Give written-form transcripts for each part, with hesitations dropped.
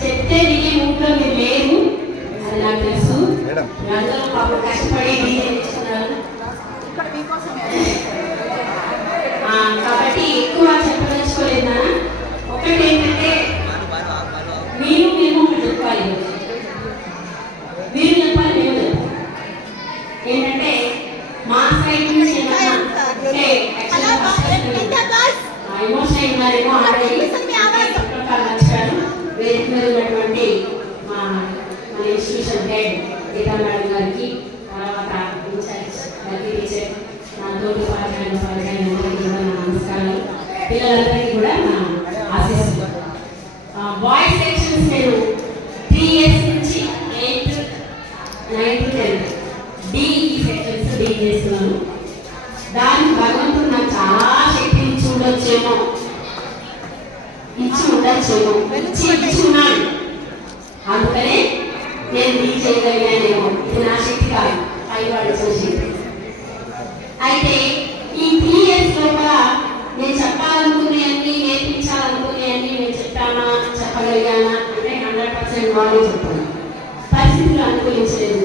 చెప్తే వినే మూడ్లో మీరు లేరు, అది నాకు తెలుసు. అందరూ పాపం కష్టపడి నేర్చుకున్నారు కాబట్టి ఎక్కువ చెప్పదలుచుకోలేదా. ఒకటి ఏంటంటే మీరు ఒకటి చెప్పాలి, మీరు చెప్పాలి, మేము చెప్పాలి. ఏంటంటే మా సైడ్ నుంచి ఎమోషన్ ఉన్నారేమో ఆల్రెడీ నచ్చారు. వేదిక మీద ఉన్నటువంటి మన ఇన్స్టిట్యూషన్ హెడ్ గీతా మేడం గారికి, తర్వాత ఇన్ఛార్జ్ గారికి, టీచర్ నా తోటి ఉపాధ్యాయులు కూడా నా నమస్కారాలు. పిల్లలందరికీ కూడా నా ఆశీస్సులు. బాయ్స్ సెక్షన్స్ నేను 3 years నుంచి 8th, 9th, 10th DE sections D చేస్తున్నాను. దానికి భగవంతుడు నాకు చాలా శక్తి ఇచ్చి ఉండొచ్చేమో, ఇచ్చి ఉన్నాడు. అందుకనే నేను డీ చేయగలిగానేమో. ఇది నా శక్తి కాదు, పైవాడు శక్తి. అయితే ఈ 3 years లోపల నేను చెప్పాలనుకునేవన్నీ, నేర్పించాలనుకునేవన్నీ నేను చెప్పగలిగానా అంటే 100% వాళ్ళే చెప్పాను. పరిస్థితులు అనుకూలించలేదు,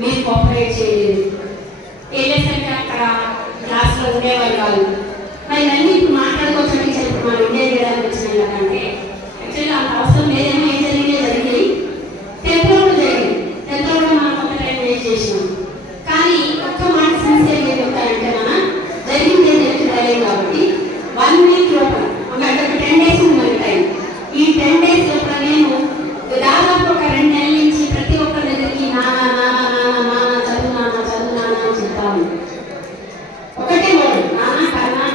మీరు కోఆపరేట్ చేయలేదు. వెళ్ళేసరికి అక్కడ క్లాస్లో ఉండేవారు కాదు. మరి అన్నీ ఇప్పుడు మాట్లాడుకోవచ్చు టీచర్, ఇప్పుడు మనం ఇండియా చేయడానికి వచ్చినాయి కదంటే యాక్చువల్గా అంత అవసరం లేదేమో. ఏం జరిగింది 10th లో కూడా జరిగింది. 10th లో కూడా మనం కొంత టైం వేస్ట్ చేసినాం. కానీ ఒక్క మాట సిన్సియర్గా ఏం చెప్తారంటే మన జరిగింది తెలియదు కాబట్టి 1 week లోపల అంటే 10 days ఉంది టైం. ఈ 10 days లోపల నేను దాదాపు ఒక 2 నెలల నుంచి ప్రతి ఒక్కరి దగ్గరికి నాన్న చదువు చెప్తాను. ఒకటే వర్డ్ నాన్న కన్నా.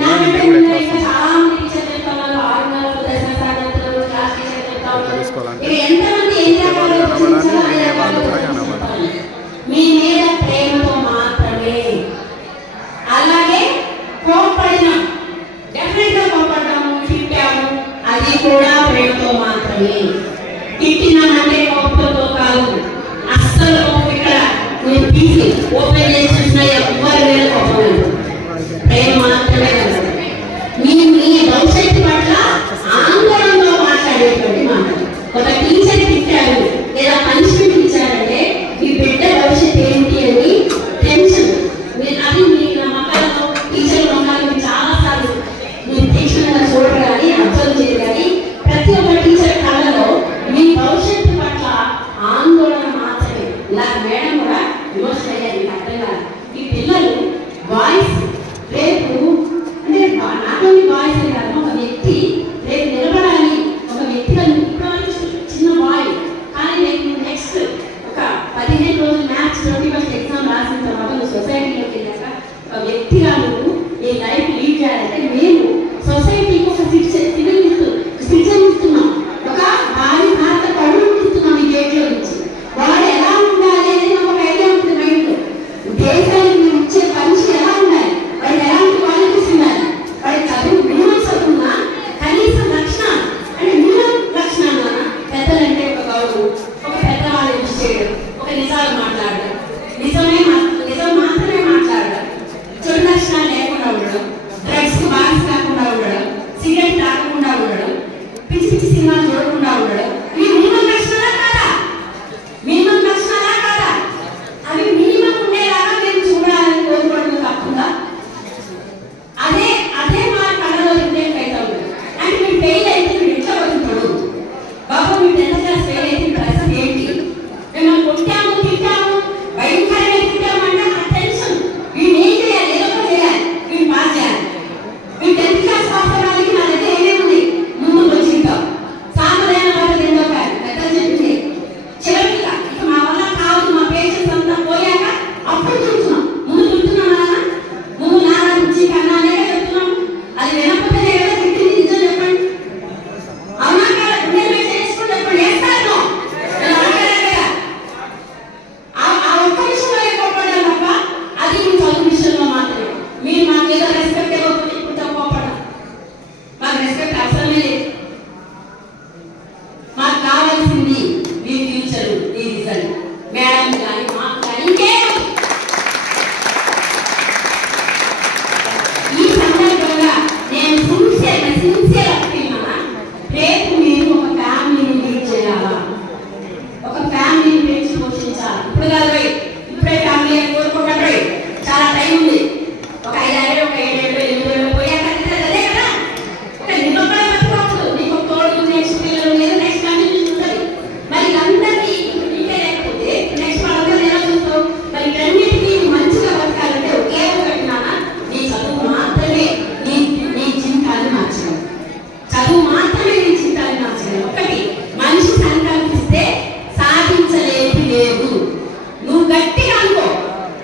నాకంటే ముందు ఇంకా చాలా మంది టీచర్ చెప్తున్నారు, 6 నెలలు దశ సాధనలు క్లాస్ టీచర్ చెప్తా ఉన్నారు. ఇక ఎంతమంది మీ మీద ప్రేమతో మాత్రమే. అలాగే కోపడినాం, డెఫినెట్ గా కోపడ్డాము, తిట్టాము, అది కూడా ప్రేమతో మాత్రమే. తిట్టినామంటే కోపంతో కాదు. అస్సలు ఇక్కడ నేను తీసి ఓపెన్ చేసి చూసిన ఎవరి మీద కోపం లేదు, ప్రేమ మాత్రమే కదా. మీ భవిష్యత్తు పట్ల ఆందోళనలో మాట్లాడేటువంటి మాట. ఒక టీచర్ తిట్టారు లేదా పనిష్మెంట్ ఇచ్చారంటే మీ బిడ్డ భవిష్యత్తు ఏంటి అని టెన్షన్. అది మీ నమ్మకాలతో టీచర్ నమ్మకాలు చాలా సార్లు మీరు తీక్షణంగా చూడరు కానీ, అబ్జర్వ్ చేయరు కానీ, ప్రతి ఒక్క టీచర్ కళలో మీ భవిష్యత్తు పట్ల ఆందోళన మాత్రమే. ఇలా మేడం కూడా ఎమోషన్ అయ్యారు, అర్థం కాదు. మాత్రమే నేను చింతన ఒకటి, మనిషి సంకల్పిస్తే సాధించలేని లేదు. నువ్వు గట్టిగా అనుకో,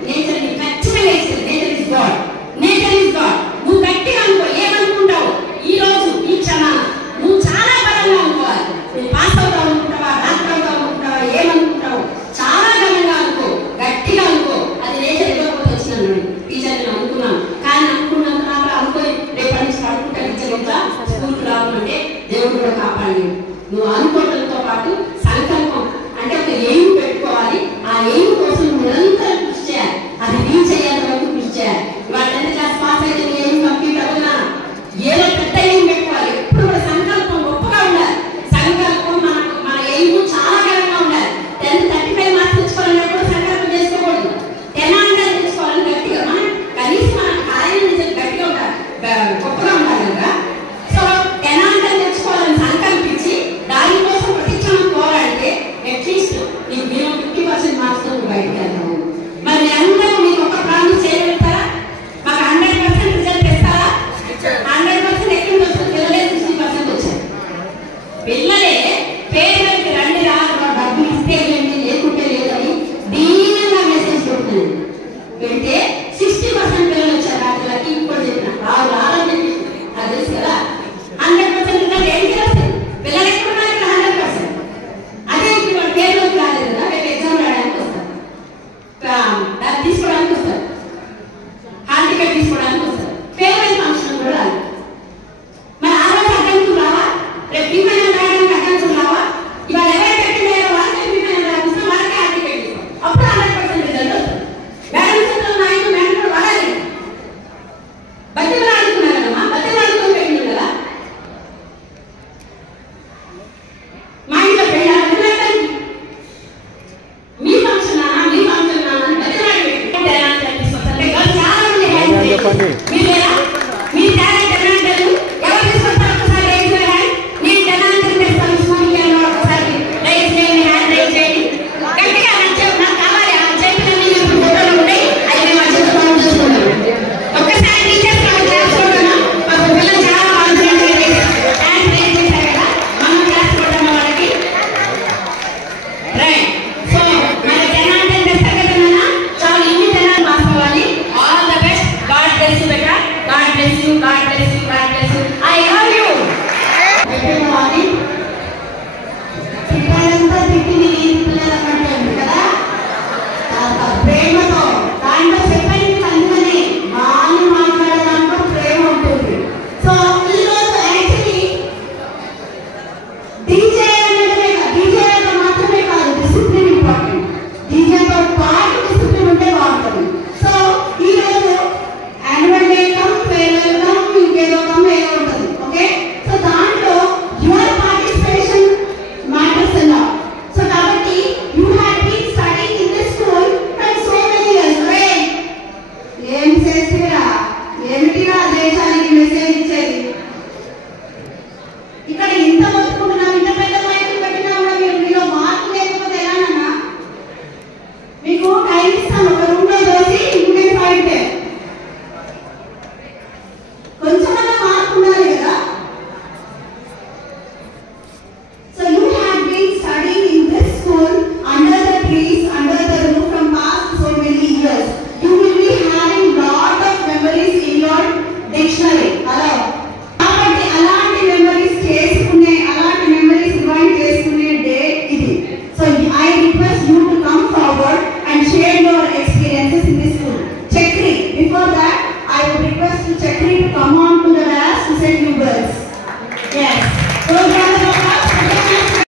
నేచర్ ఖచ్చితంగా ఇస్తుంది. Nature is God, nature is God. నువ్వు గట్టిగా అనుకో. ఏమనుకుంటావు ఈ రోజు ఈ క్షణాన? నువ్వు చాలా బలంగా అనుకోవాలి. నువ్వు పాస్ అవుతావు అనుకుంటావా, డాక్టర్ అవుతావు అనుకుంటావా, ఏమనుకుంటావు? చాలా బలంగా అనుకో, గట్టిగా అనుకో. అది నేచర్ ఇవ్వకపోతే వచ్చినాను టీచర్, నేను అనుకున్నాను. కానీ అనుకున్నంత నాకు అనుకోని రేపటి నుంచి పడుకుంటా టీచర్ ఇంకా స్కూల్కి రావాలంటే దేవుడు కూడా కాపాడి. నువ్వు అనుకోవడంతో పాటు